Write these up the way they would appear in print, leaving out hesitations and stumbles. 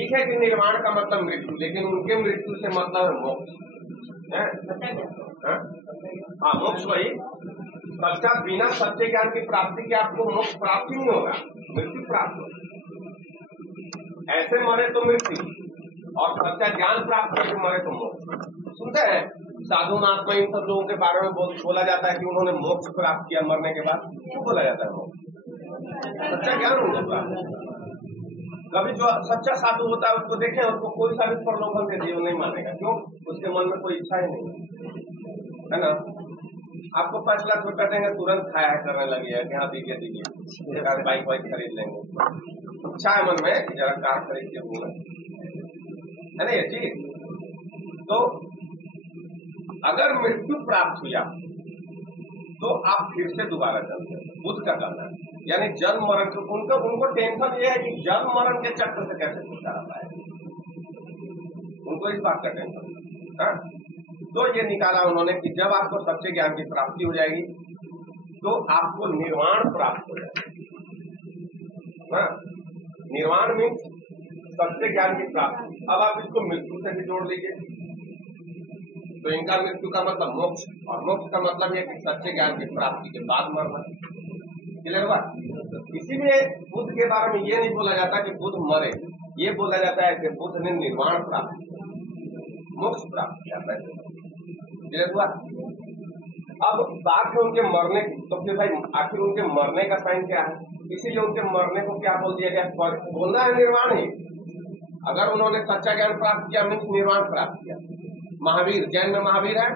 ठीक है कि निर्वाण का मतलब मृत्यु, लेकिन उनके मृत्यु से मतलब है मोक्ष। हाँ, मोक्ष वही सच्चा, बिना सच्चे ज्ञान की प्राप्ति के आपको मोक्ष प्राप्ति नहीं होगा, मृत्यु प्राप्त होगा। ऐसे मरे तो मृत्यु, और सच्चा ज्ञान प्राप्त करके मरे तो मोक्ष। सुनते हैं साधु महात्मा इन सब लोगों के बारे में बोला जाता है कि उन्होंने मोक्ष प्राप्त किया मरने के बाद। क्यों बोला जाता है मोक्ष? सच्चा ज्ञान उनको प्राप्त। कभी जो सच्चा साधु होता है उसको देखें, उसको कोई सा भी प्रलोभन दे दिए वो नहीं मानेगा। क्यों? उसके मन में कोई इच्छा ही नहीं है ना। आपको 5 लाख रुपया देंगे, तुरंत खाया करने लगी है कि हाँ दीजिए बाइक वाइक खरीद लेंगे। इच्छा है मन में कि जरा कार खरीद के घूमे, है ना ये चीज। तो अगर मृत्यु प्राप्त हुआ तो आप फिर से दोबारा जन्म लें, बुद्ध का कहना है। यानी जन्म मरण के उनको टेंशन ये है कि जन्म मरण के चक्र से कैसे छुटकारा पाए, उनको इस बात का टेंशन है। तो ये निकाला उन्होंने कि जब आपको सच्चे ज्ञान की प्राप्ति हो जाएगी तो आपको निर्वाण प्राप्त हो जाएगा। निर्वाण मीन्स सच्चे ज्ञान की प्राप्ति। अब आप इसको मृत्यु से भी जोड़ लीजिए, तो इनका मृत्यु का मतलब मोक्ष, और मोक्ष का मतलब है कि सच्चे ज्ञान की प्राप्ति के बाद मरना। क्लियर हुआ? इसीलिए बुद्ध के बारे में ये नहीं बोला जाता कि बुद्ध मरे, ये बोला जाता है कि बुद्ध ने निर्वाण प्राप्त किया, मोक्ष प्राप्त किया। क्लियर हुआ? अब बात है उनके मरने की, तो फिर भाई आखिर उनके मरने का साइन क्या है? इसीलिए उनके मरने को क्या बोल दिया गया? बोलना है निर्वाण ही। अगर उन्होंने सच्चा ज्ञान प्राप्त किया मीन्स निर्वाण प्राप्त किया। महावीर, जैन में महावीर है,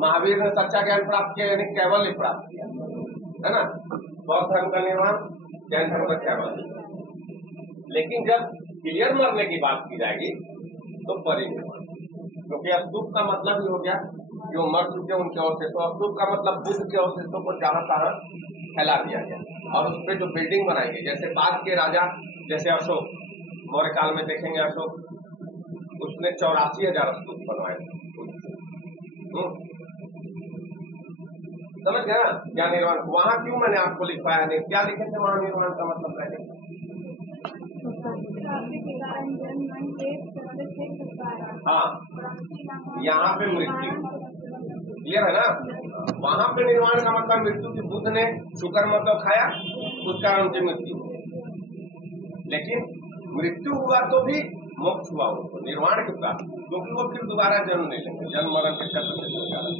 महावीर ने सच्चा ज्ञान प्राप्त किया यानी कैवल्य प्राप्त किया, है ना। बौद्ध धर्म का निर्वाण, जैन धर्म का कैवल्य। लेकिन जब क्लियर मरने की बात की जाएगी तो परिनिर्वाण, क्योंकि अस्तूप का मतलब ही हो गया जो मर चुके उनके अवशेषों, अस्तूप का मतलब बुद्ध के अवशेषों को जहां तहां फैला दिया गया और उस पर जो बिल्डिंग बनाई गई, जैसे बाद के राजा, जैसे अशोक, मौर्य काल में देखेंगे अशोक, उसने 84,000 स्तूप बनवाए। समझ गया ना क्या निर्वाण? वहां क्यों मैंने आपको लिखवाया नहीं, क्या लिखे थे वहां निर्वाण का मतलब है? हाँ, यहाँ पे मृत्यु क्लियर है ना। वहां पे निर्वाण का मतलब मृत्यु की, बुद्ध ने शुक्र मतलब खाया, उस कारण उनकी मृत्यु। लेकिन मृत्यु हुआ तो भी मोक्ष हुआ उनको, निर्वाण के प्राप्त, क्योंकि वो फिर दोबारा जन्म नहीं लेंगे, जन्म मरण के चक्र से छुटकारा।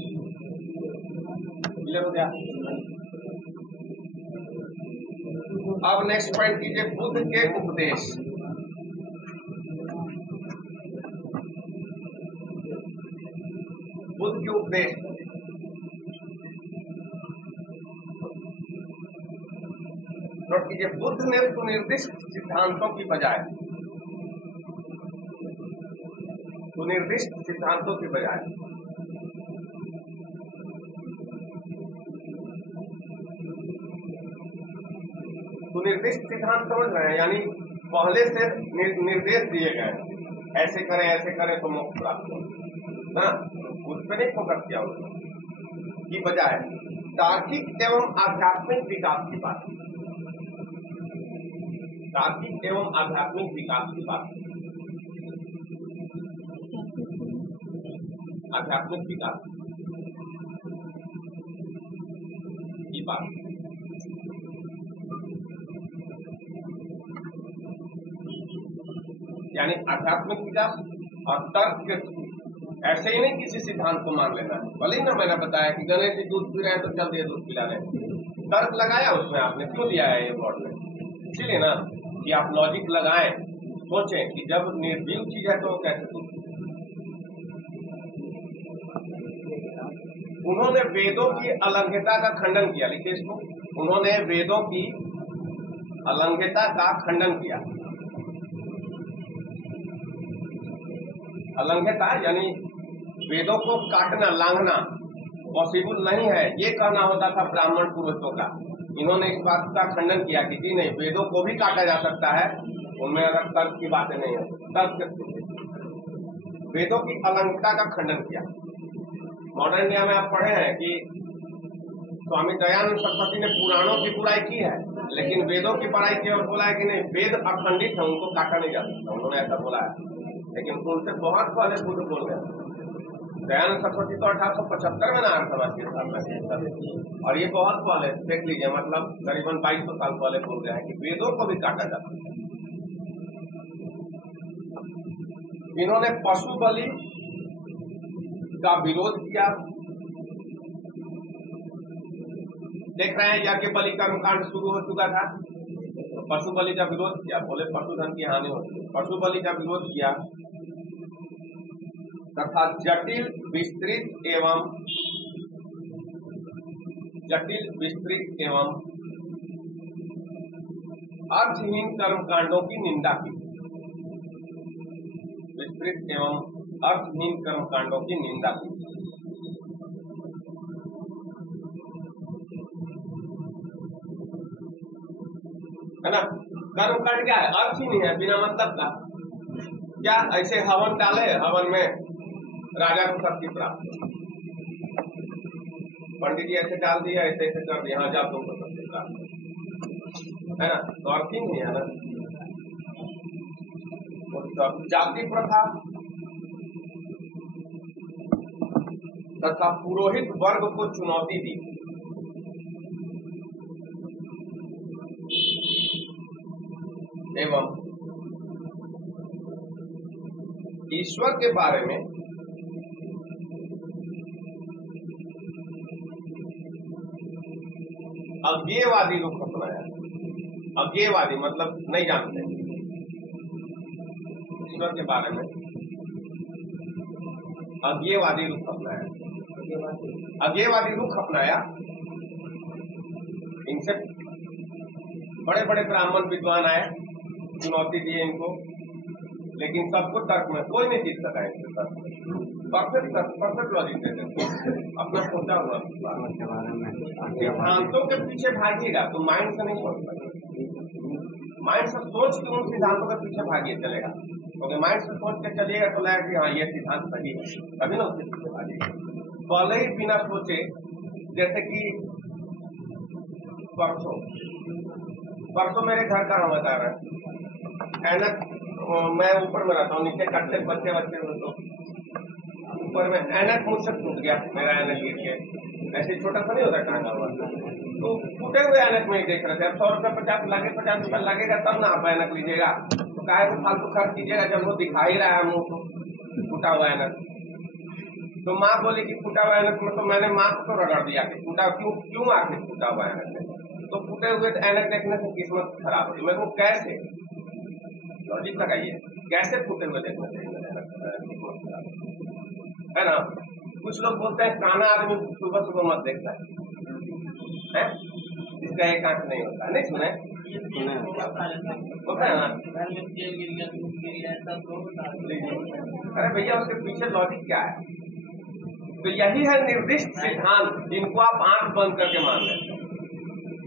क्लियर हो गया? अब नेक्स्ट पॉइंट कीजिए, बुद्ध के उपदेश। बुद्ध के उपदेश नोट कीजिए। बुद्ध ने सुनिर्दिष्ट सिद्धांतों की बजाय सुनिर्दिष्ट सिद्धांतों की बजाय सुनिर्दिष्ट सिद्धांत समझ रहे हैं, यानी पहले से निर्देश दिए गए, ऐसे करें तो मोक्ष प्राप्त हो ना, उस पर नहीं फोकस किया उसने, की बजाय तार्किक एवं आध्यात्मिक विकास की बात, तार्किक एवं आध्यात्मिक विकास की बात, आध्यात्मिक विकास की बात, यानी आध्यात्मिक विकास और तर्क के, ऐसे ही नहीं किसी सिद्धांत को मान लेना है। भले ही ना मैंने बताया कि गणेश जी दूध पी रहे हैं तो चल दिए दूध पिला रहे, तर्क लगाया उसमें आपने, क्यों दिया है ये बोर्ड में? इसीलिए ना कि आप लॉजिक लगाएं, सोचें कि जब निर्जीव चीज है तो वो कैसे दूध। उन्होंने वेदों की अलंघ्यता का खंडन किया, लिखिए इसको, उन्होंने वेदों की अलंघ्यता का खंडन किया। अलंघ्यता यानी वेदों को काटना, लांघना पॉसिबल नहीं है, ये कहना होता था ब्राह्मण पुरुषों का। इन्होंने इस बात का खंडन किया कि जी नहीं, वेदों को भी काटा जा सकता है, उनमें अगर तर्क की बातें नहीं है, तर्क वेदों की अलंघ्यता का खंडन किया। मॉडर्न इंडिया में आप पढ़े हैं कि स्वामी दयानंद सरस्वती ने पुराणों की बुराई की है, लेकिन वेदों की पढ़ाई की और बोला है कि नहीं, वेद अखंडित है, उनको काटा नहीं जा सकता, उन्होंने ऐसा बोला है। लेकिन उनसे बहुत पहले बुद्ध बोल गए। दयानंद सरस्वती तो 1875 में नारायण समाज की स्थापना की, और ये बहुत पहले, देख लीजिए, मतलब करीबन 2200 साल पहले बोल गए हैं कि वेदों को भी काटा जा सकता है। इन्होंने पशु बलि का विरोध किया। देख रहे हैं यज्ञ बलि कर्मकांड शुरू हो चुका था, तो पशु बलि का विरोध किया, बोले पशुधन की हानि होती है, पशु बलि का विरोध किया तथा जटिल विस्तृत एवं अर्थहीन कर्मकांडों की निंदा की। विस्तृत एवं अर्थहीन कर्मकांडों की निंदा की। है ना, कर्मकांड क्या है? अर्थ ही नहीं है, बिना मतलब का। क्या ऐसे हवन डाले, हवन में राजा को शक्ति प्राप्त, पंडित जी ऐसे डाल दिया, ऐसे ऐसे कर दिया, जाओ तुमको शक्ति प्राप्त, है ना, तो अर्थ ही नहीं है ना। जाति प्रथा तथा पुरोहित वर्ग को चुनौती दी। एवं ईश्वर के बारे में अज्ञेयवादी रुख अपनाया। अज्ञेयवादी मतलब नहीं जानते ईश्वर के बारे में, अज्ञेयवादी रुख अपनाया। अज्ञेयवादी रुख अपनाया। इनसे बड़े बड़े ब्राह्मण विद्वान आए, चुनौती दिए इनको, लेकिन सबको तर्क में कोई नहीं जीत सका इनसे तर्क। परफेक्ट लॉजिक देते, अपना सोचा हुआ सिद्धांतों के पीछे भागिएगा तो माइंड से नहीं सोच सकते। माइंड से सोच के उन सिद्धांतों के पीछे भागिए चलेगा, क्योंकि माइंड से सोच के चलिएगा तो लगेगा कि हाँ ये सिद्धांत सही है, तभी ना उसके पीछे भागिएगा। पहले ही बिना सोचे, जैसे कि परसों मेरे घर का हम बता रहे हैं, ऐनक, मैं ऊपर में रहता हूँ, नीचे कट्टे बच्चे तो ऊपर में ऐनक मुझसे टूट गया, मेरा ऐनक गिर के, ऐसे छोटा सा नहीं होता टांगा हुआ, तो टूटे हुए ऐनक में ही देख रहे थे। अब 100 रुपये 50 रुपये लगेगा तब ना आप ऐनक लीजिएगा, तो काहे को फालतू खर्च कीजिएगा जब वो दिखा ही रहा है मुंह को टूटा हुआ ऐनक। तो माँ बोली कि टूटा हुआ ऐनक में, तो मैंने माँ को तो रगड़ दिया कि टूटा क्यों आखिर टूटा हुआ ऐनक है, तो टूटे हुए ऐनक देखने से किस्मत खराब होगी। मैं कैसे लॉजिक लगाइए, कैसे टूटे हुए देखना चाहिए, है ना। कुछ लोग बोलते हैं काना आदमी सुबह सुबह मत देखता है, जिसका एक आंख नहीं होता, नहीं सुने होता है ना। अरे भैया उसके पीछे लॉजिक क्या है? तो यही है निर्दिष्ट सिद्धांत जिनको आप आंख बंद करके मान लेते हैं।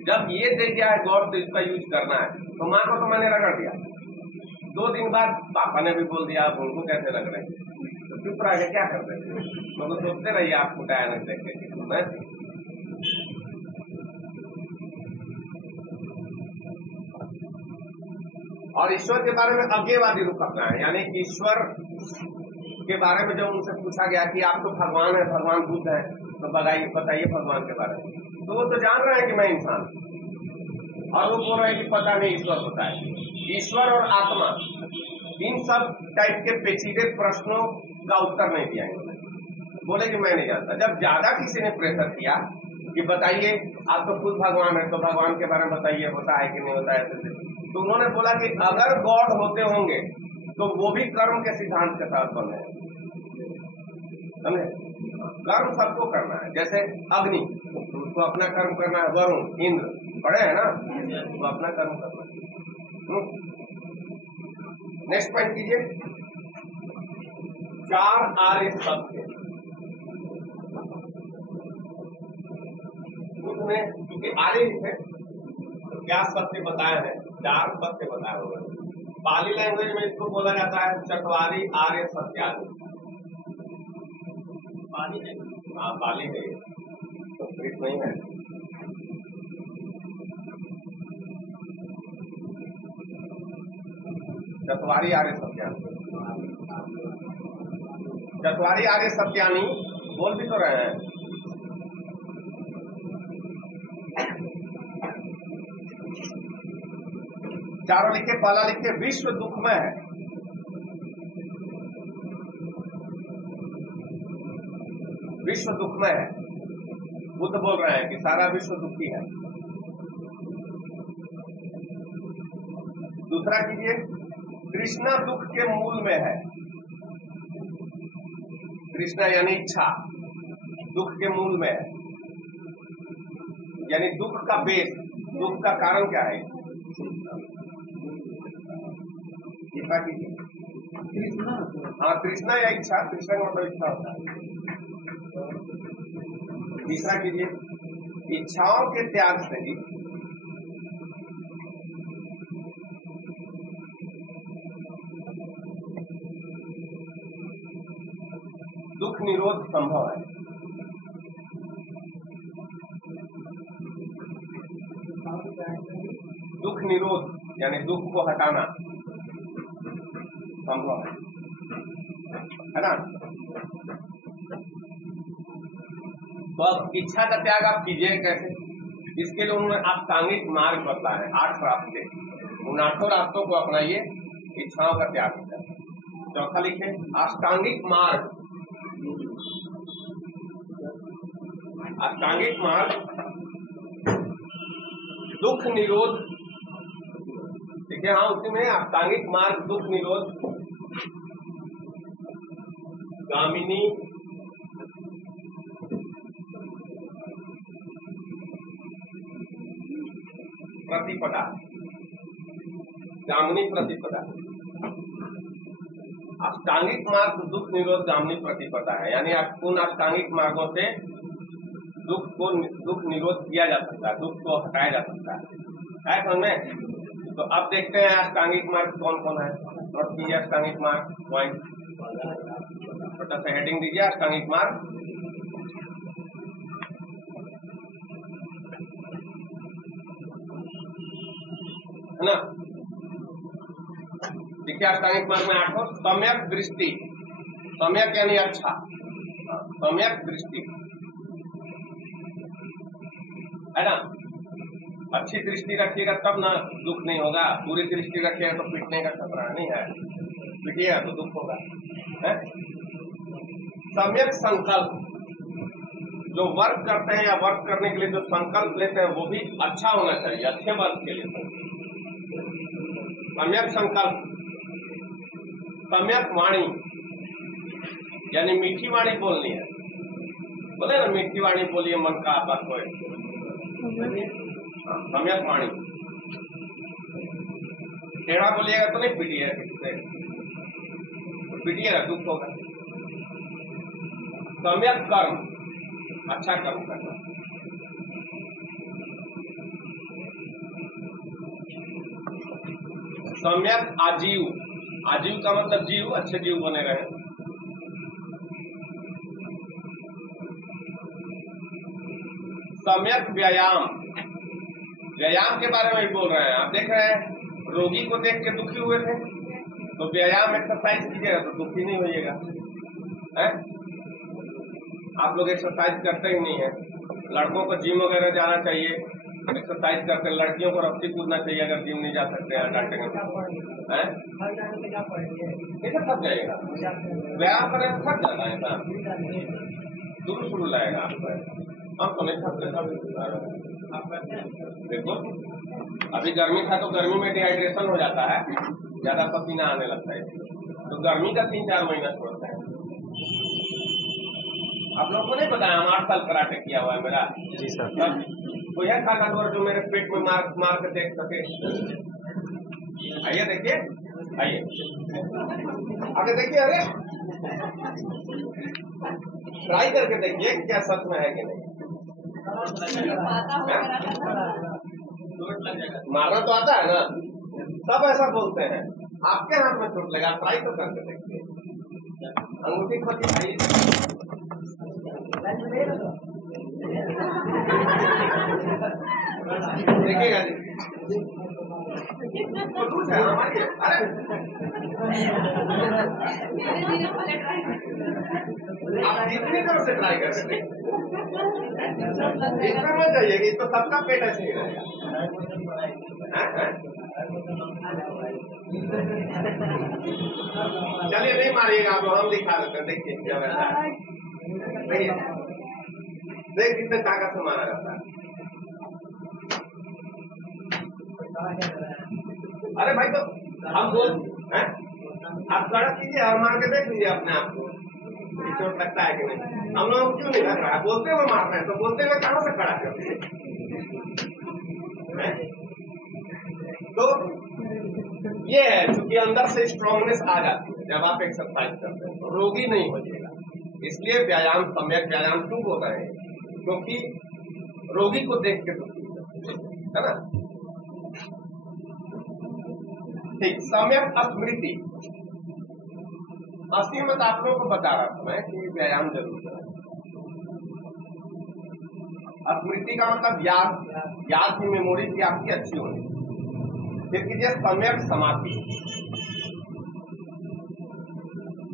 जब ये दे गया है गॉड तो इसका यूज करना है, तो माँ को तो मैंने रगड़ दिया, 2 दिन बाद पापा ने भी बोल दिया, आप उनको कैसे लग रहे हैं, तो चुप रह गए, क्या करते थे, तो सोचते रहिए आप फुटा ऐनक देख के। और ईश्वर के बारे में अज्ञेयवादी रुख अपनाया, यानी ईश्वर के बारे में जब उनसे पूछा गया कि आप तो भगवान है, भगवान बुद्ध है, तो बताइए भगवान के बारे में, तो वो तो जान रहे हैं कि मैं इंसान, और वो बोल रहे हैं कि पता नहीं ईश्वर होता है। ईश्वर और आत्मा, इन सब टाइप के पेचीदे प्रश्नों का उत्तर नहीं दिया इन्होंने, बोले कि मैं नहीं जानता। जब ज्यादा किसी ने प्रेशर किया कि बताइए आप तो खुद भगवान है, तो भगवान के बारे में बताइए, होता है कि नहीं होता है, तो उन्होंने बोला कि अगर गॉड होते होंगे तो वो भी कर्म के सिद्धांत के साथ बने, समझे। कर्म सबको करना है, जैसे अग्नि तो उसको अपना कर्म करना है, वरुण, इंद्र बड़े है ना, तो अपना कर्म करना है। नेक्स्ट पॉइंट कीजिए, 4 आर्य सत्य। उसमें क्योंकि आर्य है तो क्या सत्य बताए हैं, 4 सत्य बताए हुए। पाली लैंग्वेज में इसको बोला जाता है चतवारी आर्य सत्यादि। पाली है, हाँ पाली है, संस्कृत नहीं है। चतवारी आर्य सत्यानी, चतवारी आर्य सत्यानी बोल भी तो रहे हैं। चारों लिखे, पहला लिखे विश्व दुखमय है। विश्व दुखमय है, बुद्ध बोल रहे हैं कि सारा विश्व दुखी है। दूसरा कीजिए, तृष्णा दुख के मूल में है। तृष्णा यानी इच्छा, दुख के मूल में है, यानी दुख का बेस, दुख का कारण क्या है। तीसरा कीजिए, हाँ तृष्णा या इच्छा, तृष्णा का मतलब इच्छा होता है। तीसरा कीजिए, इच्छाओं के त्याग से ही दुख निरोध संभव है। दुख निरोध यानी दुख को हटाना संभव है ना। तो अब इच्छा का त्याग आप कीजिए कैसे, इसके लिए उन्होंने अष्टांगिक मार्ग बताया है। 8 रास्ते, उन 8 रास्तों को अपनाइए, इच्छाओं का त्याग होता है। चौथा लिखे, अष्टांगिक मार्ग। अष्टांगिक मार्ग दुख निरोध, देखिए हाँ उसी में अष्टांगिक मार्ग दुख निरोध गामिनी प्रतिपदा, गामिनी प्रतिपदा। अष्टांगिक मार्ग दुख निरोध गामिनी प्रतिपदा है, यानी उन अष्टांगिक मार्गों से दुख निरोध किया जा सकता है, दुख को हटाया जा सकता है समझ में। तो अब देखते हैं अष्टांगिक मार्ग कौन कौन है। नोट कीजिए अष्टांगिक मार्ग पॉइंट, छोटा सा हेडिंग दीजिए अष्टांगिक मार्ग। है ना, देखिए अष्टांगिक मार्ग में 8 सम्यक दृष्टि, सम्यक यानी अच्छा, सम्यक दृष्टि है ना। अच्छी दृष्टि रखिएगा तब ना दुख नहीं होगा, पूरी दृष्टि रखिएगा तो पिटने का खतरा नहीं है, पिटिएगा तो दुख होगा। सम्यक संकल्प, जो वर्क करते हैं या वर्क करने के लिए जो संकल्प लेते हैं वो भी अच्छा होना चाहिए, अच्छे वर्क के लिए। सम्यक संकल्प, सम्यक वाणी यानी मीठी वाणी बोलनी है, बोले ना मीठी वाणी बोलिए मन का बात होए, सम्यक वाणी। टेढ़ा बोलिएगा तो नहीं पिटिएगा, किससे पिटिएगा दुख होगा। सम्यक कर्म, अच्छा कर्म करना। सम्यक आजीव, आजीव का मतलब जीव, अच्छे जीव बने रहे। सम्यक व्यायाम, व्यायाम के बारे में भी बोल रहे हैं। आप देख रहे हैं रोगी को देख के दुखी हुए थे, तो व्यायाम एक्सरसाइज कीजिएगा तो दुखी नहीं होइएगा। आप लोग एक्सरसाइज करते ही नहीं है। लड़कों को जिम वगैरह जाना चाहिए, एक्सरसाइज करते हैं। लड़कियों को रफ्ती कूदना चाहिए, अगर जिम नहीं जा सकते हैं डांटेंगे तो थक जाएगा। व्यायाम करें तो थक जाता है इंसान, शुरू लगेगा आपको। हम तो नहीं थकते। देखो अभी गर्मी था तो गर्मी में डिहाइड्रेशन हो जाता है, ज्यादा पसीना आने लगता है, तो गर्मी का 3-4 महीना छोड़ते हैं। आप लोगों को नहीं पता है, हम 8 साल कराटे किया हुआ है मेरा। जी सर। तो यह ताकतवर जो मेरे पेट में मार के देख सके। आइए देखिए, आइए आगे देखिए, अरे ट्राई करके देखिए क्या सच में है कि नहीं। मारना तो आता है ना, सब ऐसा बोलते हैं। आपके हाथ में चोट लगा, ट्राई तो करके देखिए। अंगूठी को दिखाइए, देखिएगा जी। दूर है हमारी। अरे आप जितनी तरह से ट्राई कर रहे थे इतना मत चाहिए कि तो सबका पेट ऐसे ही रहेगा। चलिए नहीं मारिएगा आप, हम दिखा देते हैं। देखिए क्या वैसा है, देख कितने ताकत से मारा जाता है। अरे भाई तो हम बोल आप खड़ा कीजिए और मार के देख लीजिए अपने आप को चोट लगता है कि नहीं। हम लोग क्यों नहीं लग रहा है, बोलते हुए मार रहे हैं, तो बोलते हुए कहां से खड़ा करते हैं। तो ये है क्योंकि अंदर से स्ट्रांगनेस आ जाती है जब आप एक्सरसाइज करते हैं, तो रोगी नहीं होइएगा। इसलिए व्यायाम, सम्यक व्यायाम क्यों होता है, क्योंकि रोगी को देख के है ना। ठीक, सम्यक स्मृति। असली मत आप लोगों को बता रहा था मैं कि व्यायाम जरूर है। स्मृति का मतलब याद की मेमोरी की आपकी अच्छी होनी। फिर कीजिए सम्यक समाधि।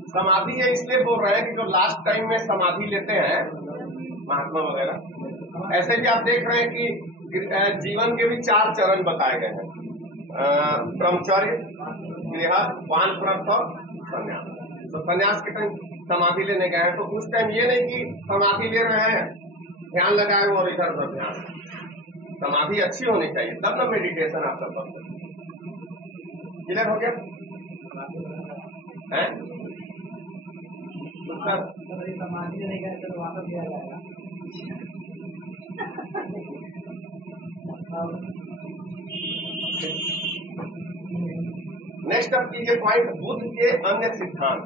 समाधि ये इसलिए बोल रहे हैं कि जो लास्ट टाइम में समाधि लेते हैं महात्मा वगैरह, ऐसे भी आप देख रहे हैं कि जीवन के भी 4 चरण बताए गए हैं, ब्रह्मचर्य, गृहस्थ, वानप्रस्थ और संन्यास। तो संन्यास के टाइम समाधि लेने गए हैं, तो उस टाइम ये नहीं कि समाधि ले रहे हैं ध्यान लगाए और इधर उधर ध्यान। समाधि अच्छी होनी चाहिए तब ना मेडिटेशन आप कर सकते। क्लियर हो गया है? समाधि नहीं गए तो वापस दिया जाएगा। नेक्स्ट अब कीजिए पॉइंट, बुद्ध के अन्य सिद्धांत।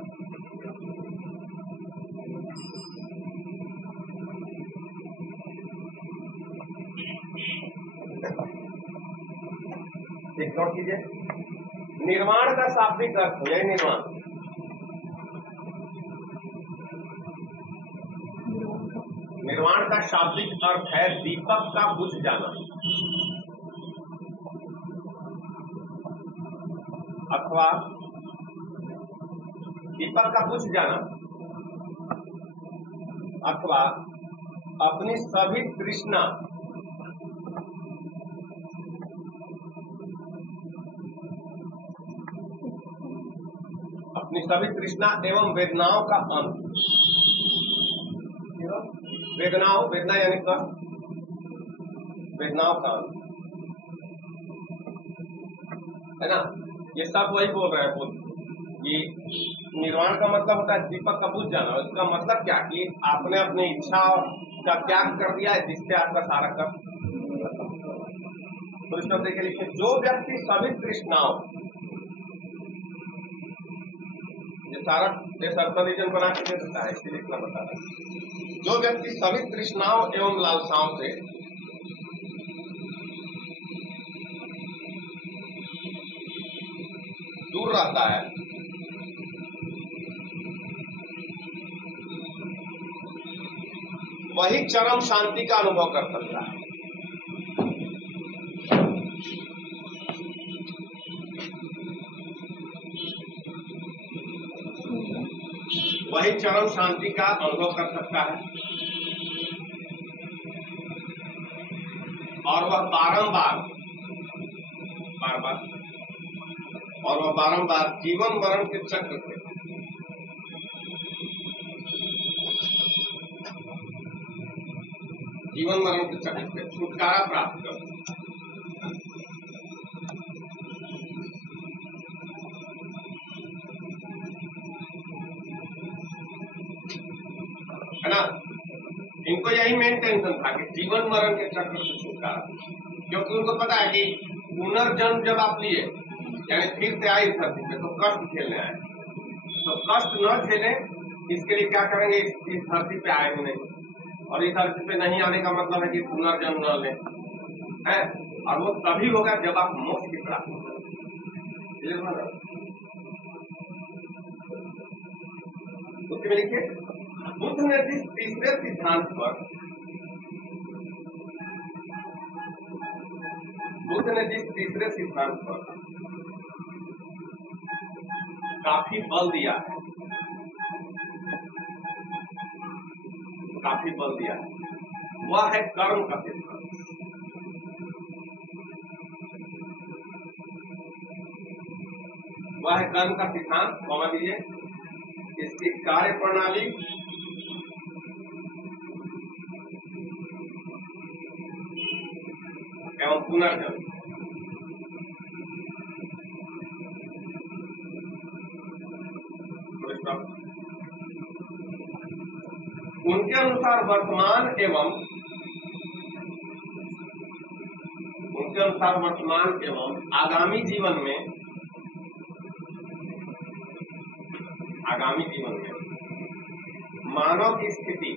एक नोट कीजिए, निर्वाण का शाब्दिक अर्थ है निर्वाण। निर्वाण का शाब्दिक अर्थ है दीपक का बुझ जाना अथवा दीपक का बुझ जाना अथवा अपनी सभी तृष्णा एवं वेदनाओं का अंत। वेदना यानी कष्ट, वेदनाओं का अंत है ना। ये सब वही बोल रहे हैं बुद्ध कि निर्वाण का मतलब होता है दीपक का बुझ जाना। उसका मतलब क्या कि आपने अपनी इच्छा का त्याग कर दिया है, जिससे आपका सारा कष्ट। तो इस शब्द के लिखे, जो व्यक्ति सभी तृष्णाओं, ये सारा ये सर्वरीजन बना के दे देता है, इसलिए लिखना बता रहा है। जो व्यक्ति सभी तृष्णाओं एवं लालसाओं से दूर रहता है, वही चरम शांति का अनुभव कर सकता है। वही चरम शांति का अनुभव कर सकता है और वह बारंबार जीवन मरण के चक्र से छुटकारा प्राप्त कर। है ना, इनको यही मेन टेंशन था कि जीवन मरण के चक्र से छुटकारा, क्योंकि उनको पता है कि पुनर्जन्म जब आप लिए यानी फिर से आए इस धरती पे तो कष्ट झेलने आए, तो कष्ट न झेले इसके लिए क्या करेंगे, इस धरती पे आए ही नहीं। और इस धरती पे नहीं आने का मतलब है कि पुनर्जन्म न ले है, और वो तभी होगा जब आप मोक्ष की प्राप्ति करें। उसके में लिखिए, बुद्ध ने जिस तीसरे सिद्धांत पर बुद्ध ने जिस तीसरे सिद्धांत पर काफी बल दिया है, वह है कर्म का सिद्धांत। वह है कर्म का सिद्धांत, समझ लीजिए। इसकी कार्य प्रणाली एवं पुनर्जन्म। उनके अनुसार वर्तमान एवं आगामी जीवन में मानव की स्थिति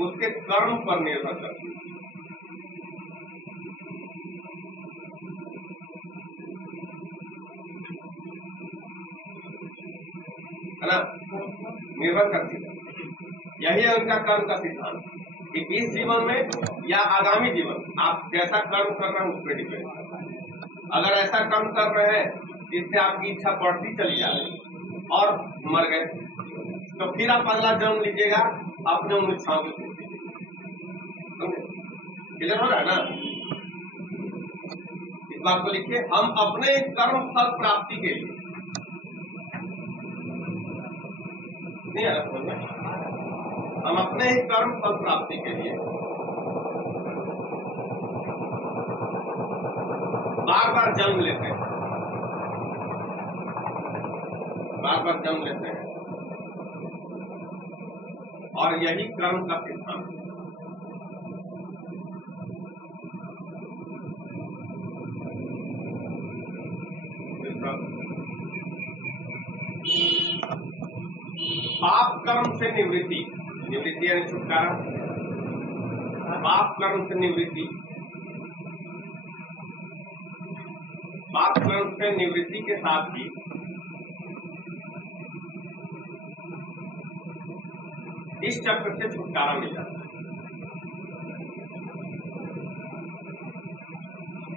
उसके कर्म पर निर्भर करती है। है ना, निर्भर करती है। यही है उनका कर्म का सिद्धांत कि इस जीवन में या आगामी जीवन आप कैसा कर्म कर रहे हैं उस पर डिपेंड करता है। अगर ऐसा कर्म कर रहे हैं जिससे आपकी इच्छा बढ़ती चली जा रही और मर गए, तो फिर आप अगला जन्म लीजिएगा अपने उन इच्छाओं की पूर्ति। क्लियर हो रहा है ना? इस बात को लिखिए, हम अपने कर्म फल प्राप्ति के लिए नहीं आ रहा समझ में? हम अपने ही कर्म फल प्राप्ति के लिए बार बार जन्म लेते हैं, और यही कर्म का सिद्धांत है। पाप कर्म से निवृत्ति यानी छुटकारा। पाप कर्म से निवृत्ति, के साथ ही इस चक्र से छुटकारा मिल जाता है।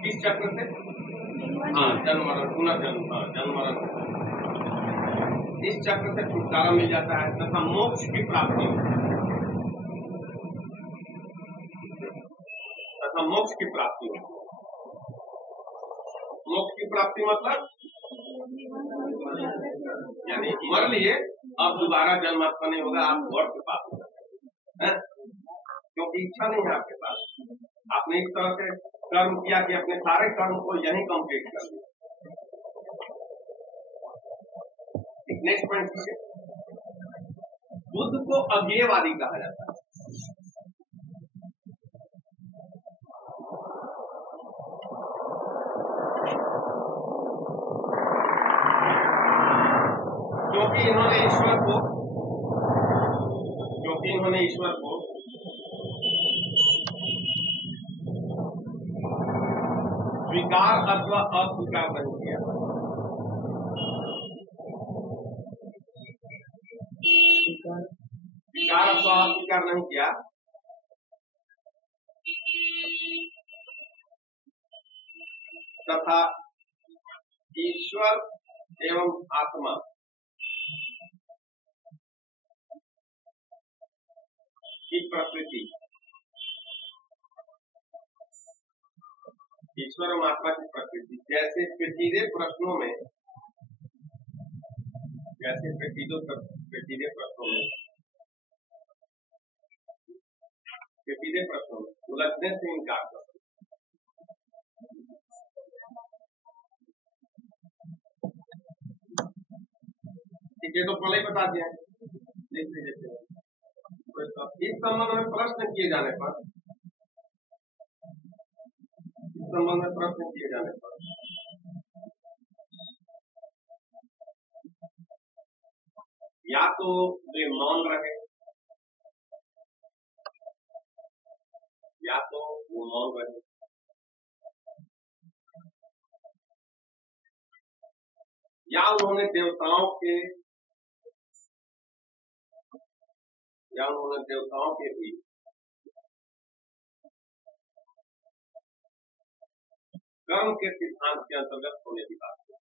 इस चक्र से जन्म मरण पुनर्जन्म, इस चक्र से छुटकारा मिल जाता है तथा मोक्ष की प्राप्ति होती है। मोक्ष की प्राप्ति मतलब यानी मर लिए अब दोबारा जन्म आपका नहीं होगा, आप गॉड के पास हो जाते हैं, क्योंकि इच्छा नहीं है आपके पास। आपने इस तरह से कर्म किया कि अपने सारे कर्म को यहीं कंप्लीट कर दिया। नेक्स्ट पॉइंट, बुद्ध को अज्ञेयवादी कहा जाता है। क्योंकि इन्होंने ईश्वर को स्वीकार अथवा अस्वीकार नहीं किया। स्वीकार अथवा अस्वीकार नहीं किया, तथा ईश्वर एवं आत्मा की प्रकृति, ईश्वर एवं आत्मा की प्रकृति जैसे पेचीदे प्रश्नों में उलझने से इनकार करते। ठीक है, तो पहले ही बता दिया। देख लीजिए, इस संबंध में प्रश्न किए जाने पर या तो वे मौन रहे, या उन्होंने देवताओं के या उन्होंने देवताओं के भी कर्म के सिद्धांत के अंतर्गत होने की बात है।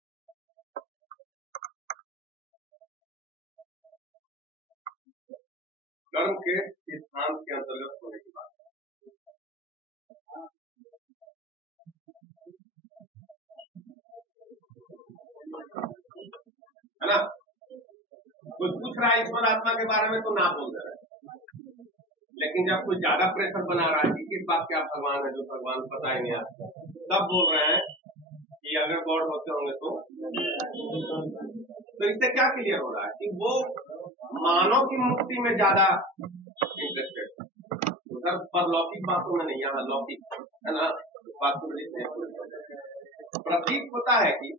कर्म के सिद्धांत के अंतर्गत होने की बात है ना। कुछ पूछ रहा है ईश्वर आत्मा के बारे में तो ना बोल दे रहा है, लेकिन जब कोई ज्यादा प्रेशर बना रहा है कि किस बात के आप भगवान है जो भगवान पता ही नहीं आता, तब बोल रहे हैं कि अगर गॉड होते होंगे तो इससे क्या क्लियर हो रहा है कि वो मानव की मुक्ति में ज्यादा इंटरेस्टेड, उधर परलौकिक बातों में नहीं, यहाँ लौकिक है ना बातों में प्रतीक होता है कि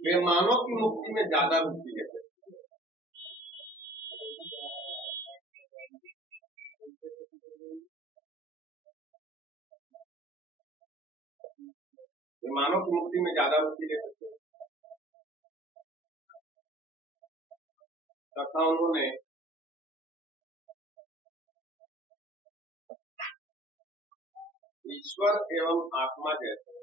वे मानव की मुक्ति में ज्यादा रुचि लेते, वे मानव की मुक्ति में ज्यादा रुचि लेते तथा उन्होंने ईश्वर एवं आत्मा जैसे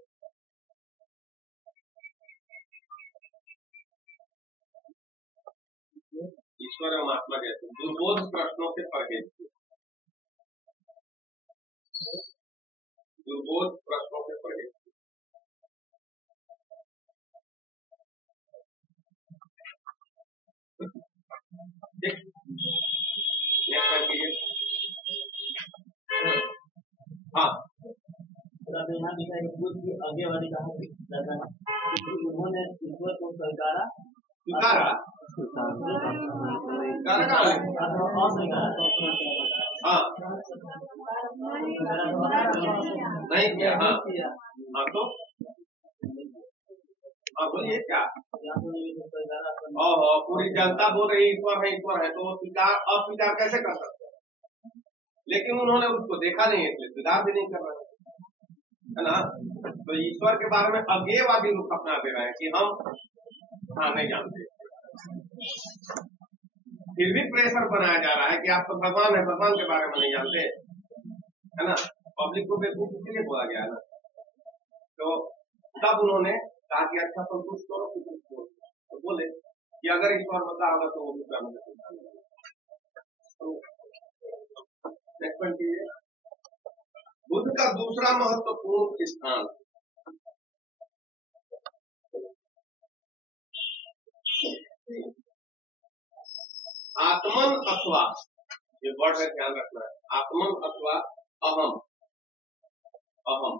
दुर्बोध प्रश्नों से परहेज किए, दुर्बोध प्रश्नों से परहेज किए। हाँ, यहाँ लिखा है कि आगे वाली कहा उन्होंने ईश्वर को स्वीकारा हाँ नहीं किया। हाँ हाँ तो हाँ बोलिए क्या। ओहो, पूरी जनता बोल रही ईश्वर है तो स्वीकार अस्वीकार कैसे कर सकते हैं, लेकिन उन्होंने उसको देखा नहीं इसलिए स्वीकार भी नहीं कर रहे है ना। तो ईश्वर के बारे में अज्ञेयवादी लोग अपना दे रहे हैं कि हम हाँ नहीं जानते, फिर भी प्रेशर बनाया जा रहा है कि आप तो भगवान है, भगवान के बारे में नहीं जानते है ना। पब्लिक को बेवकूफ इसलिए बोला गया है ना। तो तब उन्होंने कहा कि अच्छा संतुष्ट करो, तो बोले कि अगर ईश्वर होता होगा तो वो भी कर्म कीजिए। बुद्ध का दूसरा महत्वपूर्ण स्थान आत्मन अथवा, ये वर्ड है ध्यान रखना है, आत्मन अथवा अहम। अहम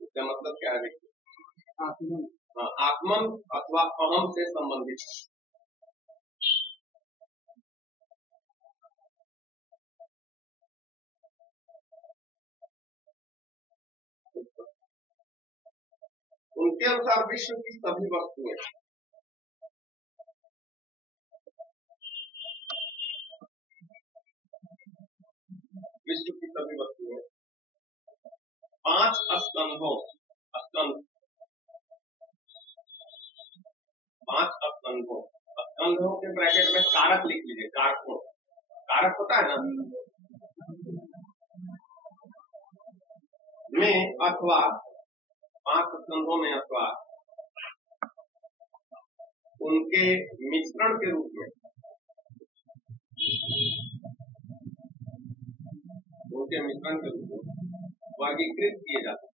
इसका मतलब क्या है देखिए, आत्मन अथवा अहम से संबंधित है। उनके अनुसार विश्व की सभी वस्तुएं पांच स्कंधों स्कंधों के ब्रैकेट में कारक लिख लीजिए। कारकों, कारक होता है ना में, अथवा पांच स्कंधों में अथवा उनके मिश्रण के रूप में, उनके मिश्रण के रूप में वर्गीकृत किए जाते हैं।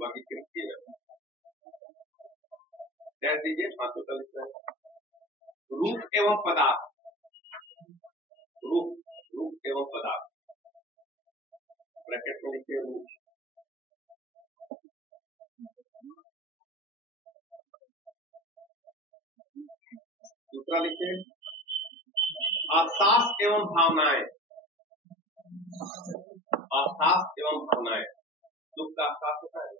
वर्गीकृत किए जाते हैं। कह दीजिए 540 रूप एवं पदार्थ, रूप एवं पदार्थ, ब्रैकेट में लिखिए रूप। दूसरा लिखिए अहसास एवं भावनाएं, अहसास एवं भावनाएं। दुख का अहसास होता है,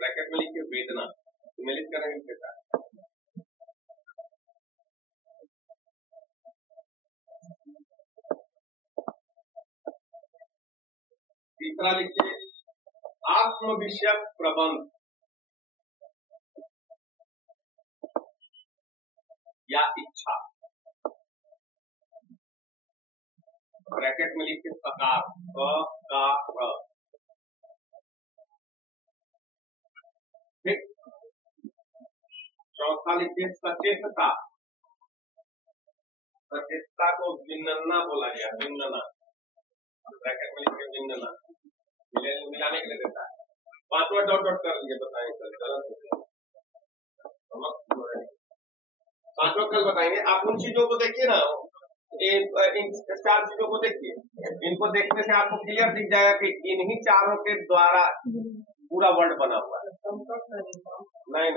ब्रैकेट में लिखिए वेदना, सम्मिलित करेंगे कैसा है। तीसरा लिखिए आत्म विषयक प्रबंध या इच्छा। ब्रैकेट में लिखिए सकार क ठीक। चौथा लिखिए सचेतता। सचेतता को विन्नना बोला गया, विन्नना। ब्रैकेट में लिखिए विन्नना, मिलाने के लिए देता है। पांचवा डॉट डॉट कर लीजिए, बताएंगे गलत हो गया। पांचवा कल बताएंगे। आप उन चीजों को देखिए ना, इन चार चीजों को देखिए, इनको देखने से आपको क्लियर दिख जाएगा कि इन्हीं चारों के द्वारा पूरा वर्ड बना हुआ है। नहीं,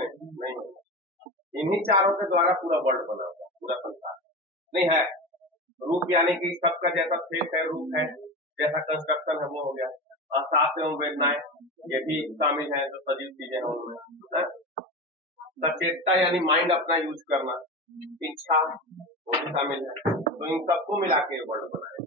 इन्हीं चारों के द्वारा पूरा वर्ड बना हुआ है, पूरा संसार नहीं है। रूप यानी कि सबका जैसा फेस है, रूप है, जैसा कंस्ट्रक्शन है वो हो गया। और साथ एवं वेदनाएं ये भी शामिल है, जो सजीव चीजें हैं उनमें। सचेतता यानी माइंड अपना यूज करना, इच्छा वो भी शामिल है। तो इन सबको मिला के वर्ड बनाया।